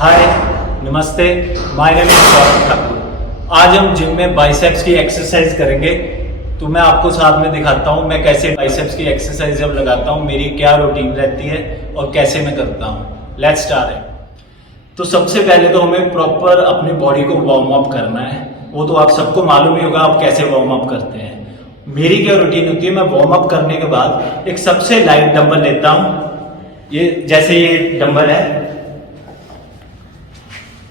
हाय, नमस्ते। My name is Saurabh Thakur. आज हम जिम में बाइसेप्स की एक्सरसाइज करेंगे। तो मैं आपको साथ में दिखाता हूँ मैं कैसे बाइसेप्स की एक्सरसाइज जब लगाता हूँ मेरी क्या रूटीन रहती है और कैसे मैं करता हूँ। Let's start. तो सबसे पहले तो हमें प्रॉपर अपनी बॉडी को वार्म अप करना है। वो तो आप सबको मालूम ही होगा आप कैसे वार्म अप करते हैं। मेरी क्या रूटीन होती है, मैं वार्म अप करने के बाद एक सबसे लाइट डंबल लेता हूँ। ये डंबल है,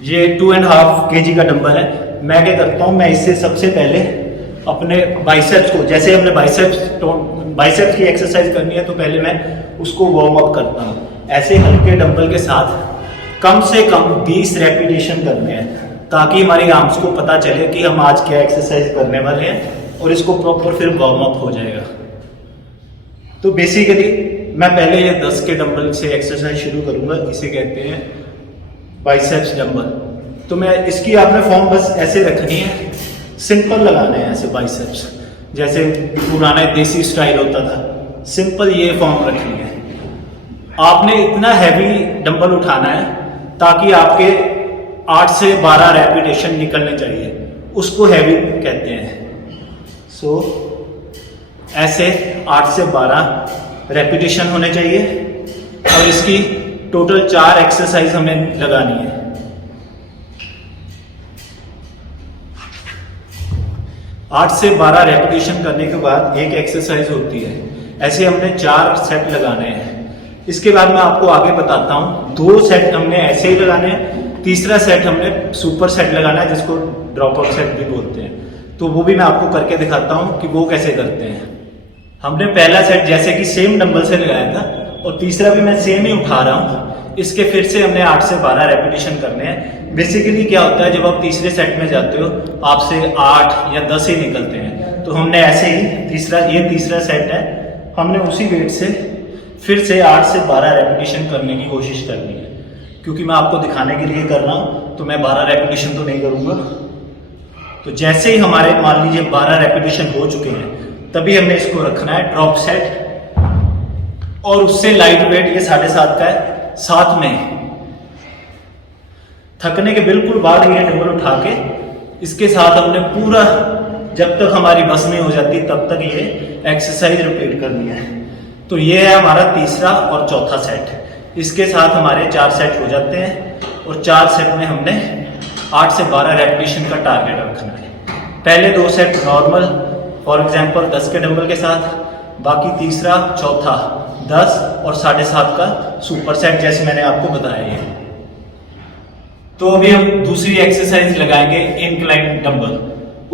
ये 2.5 kg का डंबल है। मैं क्या करता हूँ, मैं इससे सबसे पहले अपने बाइसेप्स को, जैसे हमने बाइसेप्स की एक्सरसाइज करनी है तो पहले मैं उसको वार्म अप करता हूँ। ऐसे हल्के डंबल के साथ कम से कम 20 रेपिटेशन करने हैं ताकि हमारी आर्म्स को पता चले कि हम आज क्या एक्सरसाइज करने वाले हैं और इसको प्रॉपर फिर वार्म अप हो जाएगा। तो बेसिकली मैं पहले ये 10 के डंबल से एक्सरसाइज शुरू करूंगा। इसे कहते हैं बाइसेप्स डंबल। तो मैं इसकी आपने फॉर्म बस ऐसे रखनी है, सिंपल लगाने हैं ऐसे बाइसेप्स, जैसे पुराना देसी स्टाइल होता था। सिंपल ये फॉर्म रखनी है। आपने इतना हैवी डंबल उठाना है ताकि आपके 8 से 12 रेपिटेशन निकलने चाहिए, उसको हैवी कहते हैं। सो ऐसे 8 से 12 रेपिटेशन होने चाहिए और इसकी टोटल 4 एक्सरसाइज हमें लगानी है। आठ से 12 रेपिटेशन करने के बाद एक एक्सरसाइज होती है। ऐसे हमने 4 सेट लगाने हैं। इसके बाद मैं आपको आगे बताता हूँ। 2 सेट हमने ऐसे ही लगाने हैं, तीसरा सेट हमने सुपर सेट लगाना है जिसको ड्रॉप आउट सेट भी बोलते हैं। तो वो भी मैं आपको करके दिखाता हूँ कि वो कैसे करते हैं। हमने पहला सेट जैसे कि सेम डंबल से लगाया था और तीसरा भी मैं सेम ही उठा रहा हूँ। इसके फिर से हमने 8 से 12 रेपिटेशन करने हैं। बेसिकली क्या होता है, जब आप तीसरे सेट में जाते हो आपसे 8 या 10 ही निकलते हैं। तो हमने ऐसे ही तीसरा सेट है, हमने उसी वेट से फिर से 8 से 12 रेपिटेशन करने की कोशिश करनी है। क्योंकि मैं आपको दिखाने के लिए कर रहा हूँ तो मैं 12 रेपिटेशन तो नहीं करूँगा। तो जैसे ही हमारे मान लीजिए 12 रेपिटेशन हो चुके हैं तभी हमने इसको रखना है ड्रॉप सेट, और उससे लाइट वेट ये 7.5 का है। साथ में थकने के बिल्कुल बाद ये डंबल उठा के इसके साथ हमने पूरा जब तक हमारी बस नहीं हो जाती तब तक ये एक्सरसाइज रिपीट करनी है। तो ये है हमारा तीसरा और चौथा सेट। इसके साथ हमारे 4 सेट हो जाते हैं और 4 सेट में हमने 8 से 12 रेपिटेशन का टारगेट रखना है। पहले 2 सेट नॉर्मल, फॉर एग्जांपल 10 के डंबल के साथ, बाकी तीसरा चौथा 10 और 7.5 का सुपर सेट जैसे मैंने आपको बताया है। तो अभी हम दूसरी एक्सरसाइज लगाएंगे इंक्लाइन डंबल।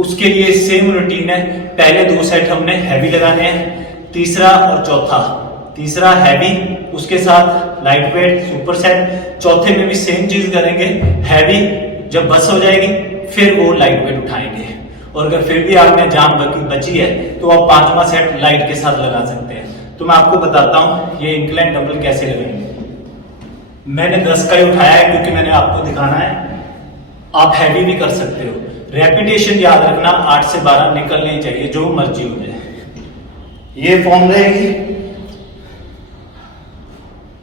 उसके लिए सेम रूटीन है। पहले 2 सेट हमने हैवी लगाने हैं, तीसरा और चौथा, तीसरा हैवी उसके साथ लाइट वेट सुपर सेट, चौथे में भी सेम चीज करेंगे हैवी। जब बस हो जाएगी फिर वो लाइट वेट उठाएंगे। और अगर फिर भी आप में जान बची है तो आप 5वां सेट लाइट के साथ लगा सकते हैं। तो मैं आपको बताता हूं ये इंक्लाइन डंबल कैसे लगाएंगे। मैंने 10 का ही उठाया है क्योंकि मैंने आपको दिखाना है। आप हैवी भी कर सकते हो। रेपिटेशन याद रखना 8 से 12 निकलनी चाहिए, जो मर्जी हो जाए। ये फॉर्म रहेगी।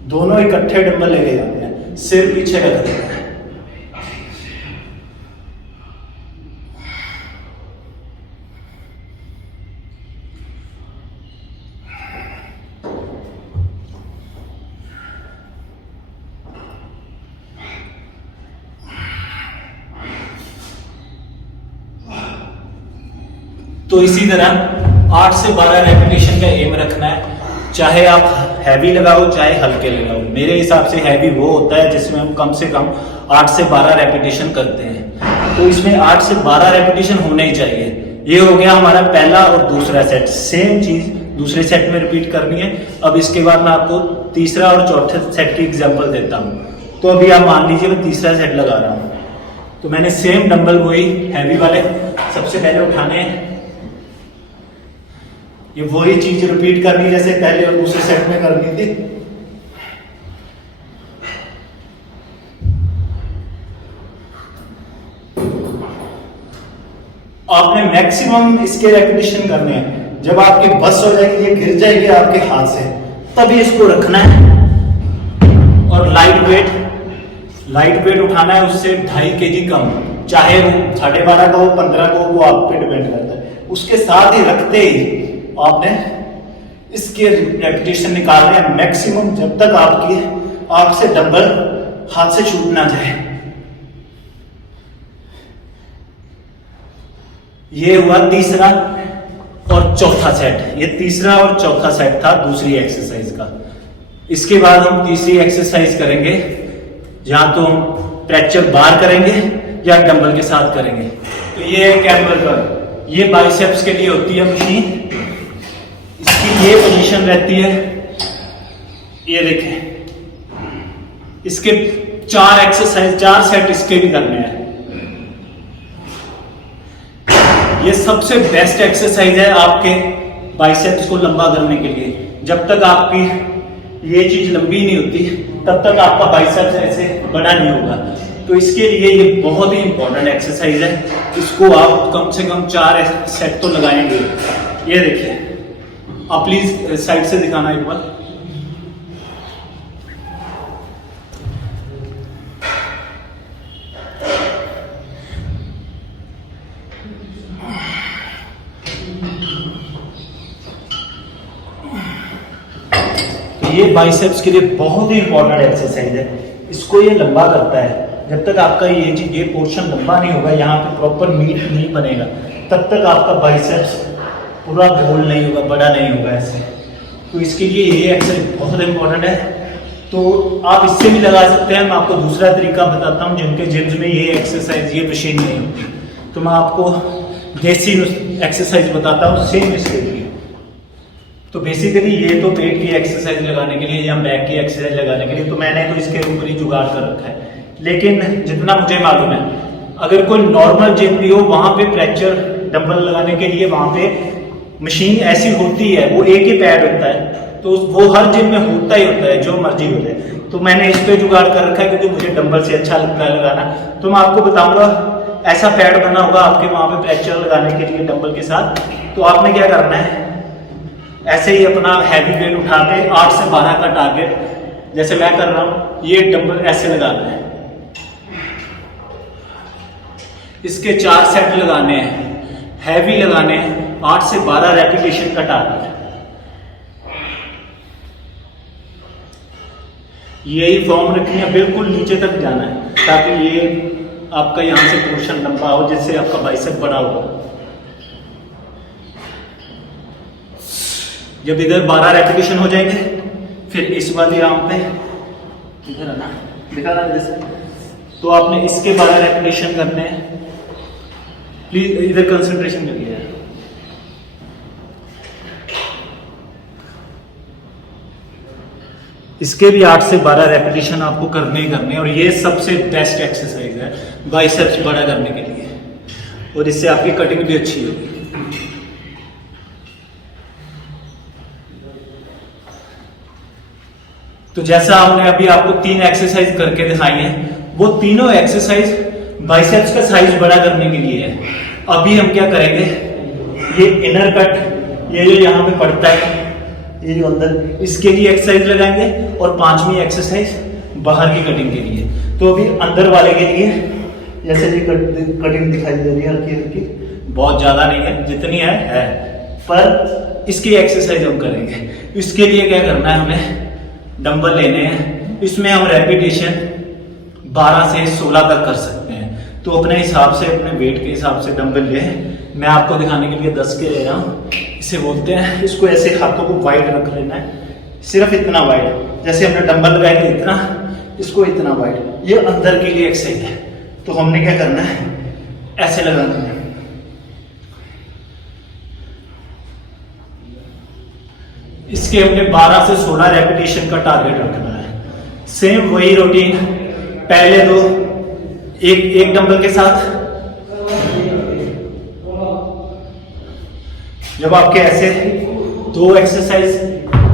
दोनों इकट्ठे डंबल लेके जाते हैं, सिर पीछे रख देते हैं। तो इसी तरह 8 से 12 रेपिटेशन का एम रखना है। चाहे आप हैवी लगाओ चाहे हल्के लगाओ। मेरे हिसाब से हैवी वो होता है जिसमें हम कम से कम 8 से 12 रेपिटेशन करते हैं। तो इसमें 8 से 12 रेपिटेशन होने ही चाहिए। ये हो गया हमारा पहला और दूसरा सेट। सेम चीज दूसरे सेट में रिपीट करनी है। अब इसके बाद मैं आपको तीसरा और चौथे सेट की एग्जांपल देता हूँ। तो अभी आप मान लीजिए मैं तीसरा सेट लगा रहा हूँ। तो मैंने सेम डंबल वही हैवी वाले सबसे पहले उठाने हैं। ये वही चीज रिपीट करनी जैसे पहले और दूसरे सेट में करनी थी। आपने मैक्सिमम इसके रेपिटेशन करने हैं। जब आपकी बस हो जाएगी, ये गिर जाएगी आपके हाथ से, तभी इसको रखना है। और लाइट लाइट वेट उठाना है उससे 2.5 kg कम, चाहे वो 12.5 का हो 15 का हो, वो आप पे डिपेंड करता है। उसके साथ ही रखते ही आपने इसके रेपिटेशन निकालने हैं मैक्सिमम, जब तक आपसे डंबल हाथ से छूट ना जाए। ये हुआ तीसरा और चौथा सेट। ये तीसरा और चौथा सेट था दूसरी एक्सरसाइज का। इसके बाद हम तीसरी एक्सरसाइज करेंगे, जहां तो हम फ्रैक्चर बार करेंगे या डंबल के साथ करेंगे। तो ये है कैम्बर कर्ल, ये बाइसेप्स के लिए होती है मशीन। इसकी ये पोजीशन रहती है, ये देखें। इसके 4 सेट इसके भी करने हैं। ये सबसे बेस्ट एक्सरसाइज है आपके बाइसेप्स को लंबा करने के लिए। जब तक आपकी ये चीज लंबी नहीं होती तब तक आपका बाइसेप्स ऐसे बड़ा नहीं होगा। तो इसके लिए ये बहुत ही इंपॉर्टेंट एक्सरसाइज है। इसको आप कम से कम 4 सेट तो लगाएंगे। ये देखिए, आप प्लीज साइड से दिखाना एक बार। ये बाइसेप्स के लिए बहुत ही इंपॉर्टेंट एक्सरसाइज है। इसको ये लंबा करता है। जब तक आपका ये पोर्शन लंबा नहीं होगा, यहाँ पे प्रॉपर मीट नहीं बनेगा, तब तक आपका बाइसेप्स पूरा गोल नहीं होगा, बड़ा नहीं होगा ऐसे। तो इसके लिए ये एक्सरसाइज बहुत इंपॉर्टेंट है। तो आप इससे भी लगा सकते हैं। मैं आपको दूसरा तरीका बताता हूँ, जिनके जिम्स में ये एक्सरसाइज, ये मशीन नहीं होती, तो मैं आपको देसी एक्सरसाइज बताता हूँ सेम इसके लिए। तो बेसिकली ये तो पेट की एक्सरसाइज लगाने के लिए या बैक की एक्सरसाइज लगाने के लिए, तो मैंने तो इसके ऊपर ही जुगाड़ कर रखा है। लेकिन जितना मुझे मालूम है, अगर कोई नॉर्मल जिम भी हो, वहां पे फ्रैक्चर डंबल लगाने के लिए वहां पे मशीन ऐसी होती है, वो एक ही पैड होता है। तो वो हर जिम में होता ही होता है, जो मर्जी हो जाए। तो मैंने इस पे जुगाड़ कर रखा है क्योंकि मुझे डंबल से अच्छा लगता है लगाना। तो मैं आपको बताऊंगा, ऐसा पैड बना होगा आपके वहां पे फ्रैक्चर लगाने के लिए डंबल के साथ। तो आपने क्या करना है, ऐसे ही अपना हैवी वेट उठा के 8 से 12 का टारगेट, जैसे मैं कर रहा हूं, ये डंबल ऐसे लगाना है। इसके 4 सेट लगाने हैं, हैवी लगाने हैं, 8 से 12 रेपिटेशन का टारगेट। यही फॉर्म रखनी है, बिल्कुल नीचे तक जाना है, ताकि ये आपका यहां से पोर्शन लंबा हो, जिससे आपका बाइसेप बड़ा हो। जब इधर 12 रेपिटेशन हो जाएंगे, फिर इस वाले आर्म पे इधर आना, दिखाना जैसे, तो आपने इसके 12 रेपिटेशन करने हैं। प्लीज इधर कंसंट्रेशन करिए। इसके भी 8 से 12 रेपिटेशन आपको करने ही करने, और ये सबसे बेस्ट एक्सरसाइज है बाइसेप्स बड़ा करने के लिए, और इससे आपकी कटिंग भी अच्छी होगी। तो जैसा हमने अभी आपको 3 एक्सरसाइज करके दिखाई है, वो तीनों एक्सरसाइज बाइसेप्स का साइज बड़ा करने के लिए है। अभी हम क्या करेंगे, ये इनर कट, ये जो यहाँ पे पड़ता है, ये जो अंदर, इसके लिए एक्सरसाइज लगाएंगे, और 5वीं एक्सरसाइज बाहर की कटिंग के लिए। तो अभी अंदर वाले के लिए, जैसे ये कटिंग दिखाई दे रही है हल्की हल्की, बहुत ज्यादा नहीं है, जितनी है पर इसकी एक्सरसाइज हम करेंगे। इसके लिए क्या करना है, हमें डंबल लेने हैं। इसमें हम रेपिटेशन 12 से 16 तक कर सकते हैं। तो अपने हिसाब से, अपने वेट के हिसाब से डंबल ले। मैं आपको दिखाने के लिए 10 के ले रहा हूँ। इसे बोलते हैं, इसको ऐसे हाथों को वाइड रख लेना है, सिर्फ इतना वाइड। जैसे हमने डंबल लगाएंगे इतना, इसको इतना वाइड। ये अंदर के लिए एक्सरसाइज है। तो हमने क्या करना है, ऐसे लगाना है। इसके हमने 12 से 16 रेपिटेशन का टारगेट रखना है। सेम वही रूटीन, पहले तो एक डंबल के साथ, जब आपके ऐसे 2 एक्सरसाइज,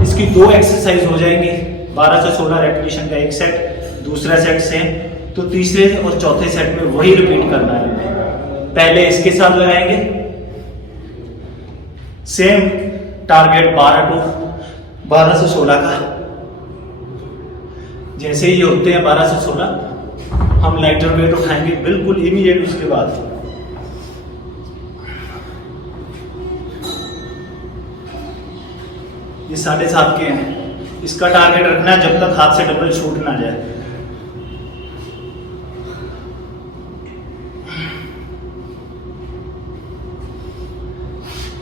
इसकी 2 एक्सरसाइज हो जाएंगी, 12 से 16 रेपिटेशन का एक सेट, दूसरा सेट सेम। तो तीसरे और चौथे सेट में वही रिपीट करना है। पहले इसके साथ लगाएंगे, सेम टारगेट 12 से 16 का। जैसे ही होते हैं 12 से 16, हम लाइटर वेट उठाएंगे बिल्कुल इमीडिएट उसके बाद। ये 7.5 के हैं, इसका टारगेट रखना है जब तक हाथ से डंबल छूट ना जाए।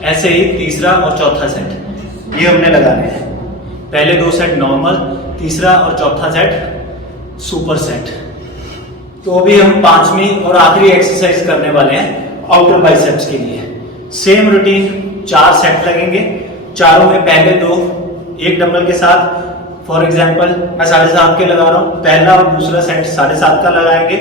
ऐसे ही तीसरा और चौथा सेट ये हमने लगाने हैं। पहले 2 सेट नॉर्मल, तीसरा और चौथा सेट सुपर सेट। तो अभी हम 5वीं और आखिरी एक्सरसाइज करने वाले हैं आउटर बाइसेप्स के लिए। सेम रूटीन, 4 सेट लगेंगे। चारों में पहले 2 एक डंबल के साथ, फॉर एग्जांपल मैं 7.5 के लगा रहा हूँ, पहला और दूसरा सेट 7.5 का लगाएंगे,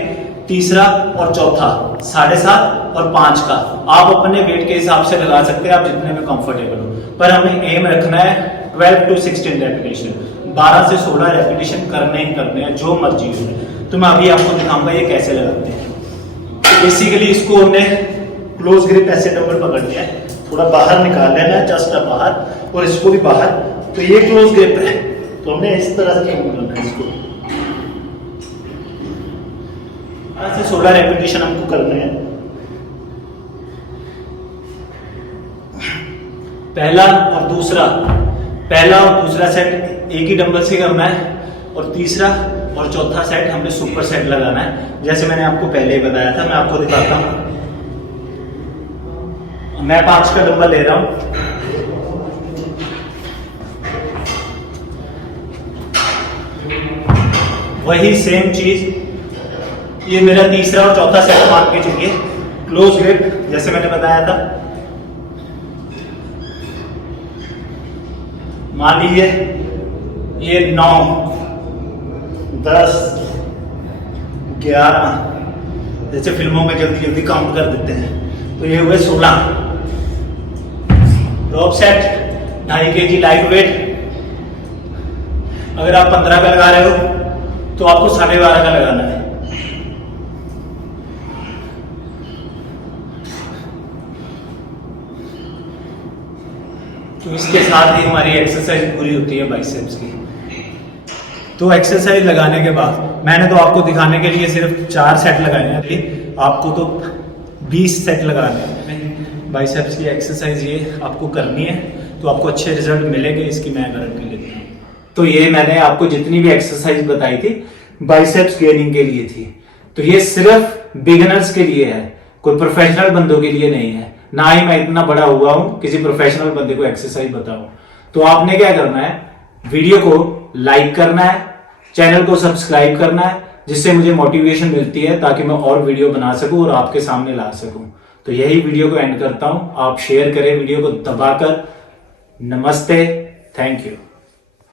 तीसरा और चौथा 7.5 और 5 का। आप अपने वेट के हिसाब से लगा सकते हैं, आप जितने में कंफर्टेबल हो, पर हमें एम रखना है 12 to 16 रेपिटेशन, 12 से 16 रेपिटेशन करने ही करने हैं, जो मर्जी हो। तो मैं अभी आपको दिखाऊंगा ये कैसे लगाते हैं। तो बेसिकली इसको हमने क्लोज ग्रिप ऐसे डंबल पकड़ लिया है, थोड़ा बाहर निकाल लेना है, जस्ट बाहर, और इसको भी बाहर। तो ये क्लोज ग्रिप है, तो हमने इस तरह से करना है इसको। 12 से 16 रेपिटेशन हमको करने हैं। पहला और दूसरा सेट एक ही डंबल से करना है, और तीसरा और चौथा सेट हमने सुपर सेट लगाना है, जैसे मैंने आपको पहले ही बताया था। मैं आपको दिखाता हूं, मैं 5 का डंबल ले रहा हूं, वही सेम चीज, ये मेरा तीसरा और चौथा सेट मान के चलिए। क्लोज ग्रिप जैसे मैंने बताया था, मान लीजिए ये 9, 10, 11, जैसे फिल्मों में जल्दी जल्दी काउंट कर देते हैं, तो ये हुए 16। Drop set 2.5 kg light weight. अगर आप 15 का लगा रहे हो तो आपको 12.5 का लगाना है। तो इसके साथ ही हमारी एक्सरसाइज पूरी होती है बाइसेप्स की। तो एक्सरसाइज लगाने के बाद मैंने तो आपको दिखाने के लिए सिर्फ 4 सेट लगाए हैं, आपको तो 20 सेट लगाने हैं। बाइसेप्स की एक्सरसाइज ये आपको करनी है, तो आपको अच्छे रिजल्ट मिलेंगे, इसकी मैं गारंटी लेता हूँ। तो ये मैंने आपको जितनी भी एक्सरसाइज बताई थी बाइसेप्स गेनिंग के लिए थी, तो ये सिर्फ बिगिनर्स के लिए है, कोई प्रोफेशनल बंदों के लिए नहीं है। ना ही मैं इतना बड़ा हुआ हूं किसी प्रोफेशनल बंदे को एक्सरसाइज बताऊं। तो आपने क्या करना है, वीडियो को लाइक करना है, चैनल को सब्सक्राइब करना है, जिससे मुझे मोटिवेशन मिलती है ताकि मैं और वीडियो बना सकूं और आपके सामने ला सकूं। तो यही वीडियो को एंड करता हूं, आप शेयर करें वीडियो को दबाकर। नमस्ते, थैंक यू।